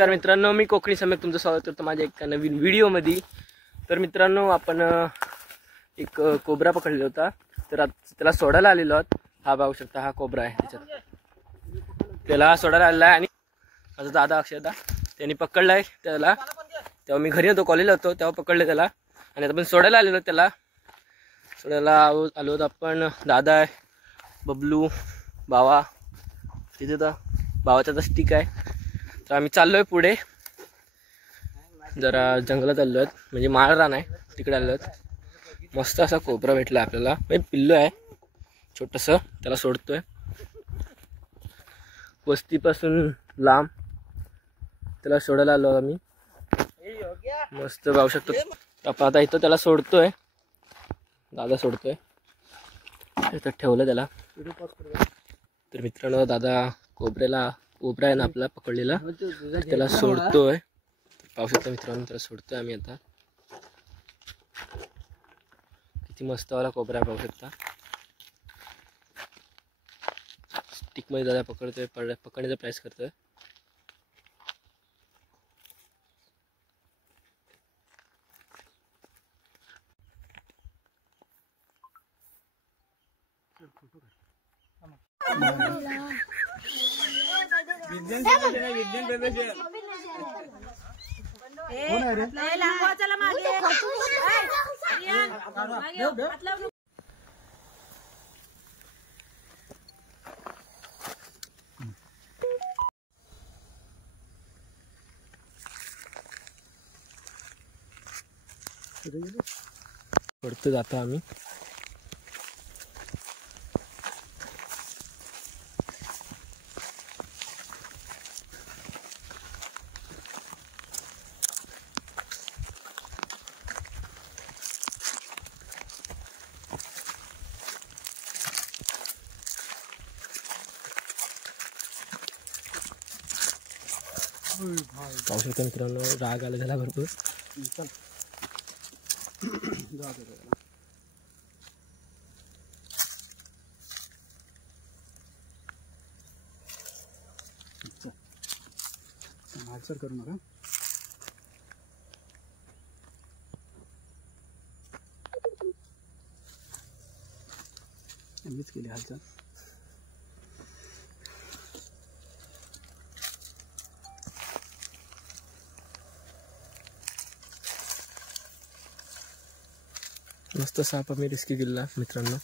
नमस्कार मित्रांनो, मी कोकणी सम्यक तुमचं स्वागत करतो माझ्या एका नवीन व्हिडिओमध्ये। तर मित्रांनो, आपण एक कोबरा पकडलेला होता, तर त्याला सोडायला आलेलो आहोत। हा बघू शकता, हा कोबरा आहे, त्याच्यात त्याला सोडायला आलेला आहे। आणि माझा दादा अक्षयदा त्यांनी पकडलाय त्याला। तेव्हा मी घरी होतो, कॉलेजला होतो, तेव्हा पकडले त्याला। आणि आता आपण सोडायला आलेलो, त्याला सोडायला आलो होतो आपण। दादा आहे, बबलू, बावा तिथे तर भावाचा स्टिक आहे। तर आम्ही चाललोय पुढे, जरा जंगलात आलोय, म्हणजे माळरान आहे तिकडे आलोय। मस्त असा कोबरा भेटला आपल्याला, पिल्लू आहे छोटंसं, त्याला सोडतोय वस्तीपासून लांब, त्याला सोडायला आलो आम्ही। मस्त पाहू शकतो आपण आता इथं, त्याला सोडतोय, दादा सोडतोय, इथं ठेवलं त्याला। तर मित्रांनो, दादा कोबरा आहे ना आपला पकडलेला, त्याला सोडतोय। पाहू शकता मित्रांनो, त्याला सोडतोय आम्ही आता। किती मस्त वाला कोबरा आहे, पाहू शकता। स्टिक मध्ये दादा पकडतोय, पकडण्याचा प्रयास करतोय। पडतो जातो आम्ही। पाहू शकता मित्रांनो, राग आला त्याला भरपूर। हालचाल करू नका, मीच केली हालचाल। मस्त साप आम्ही रिस्की केला मित्रांनो।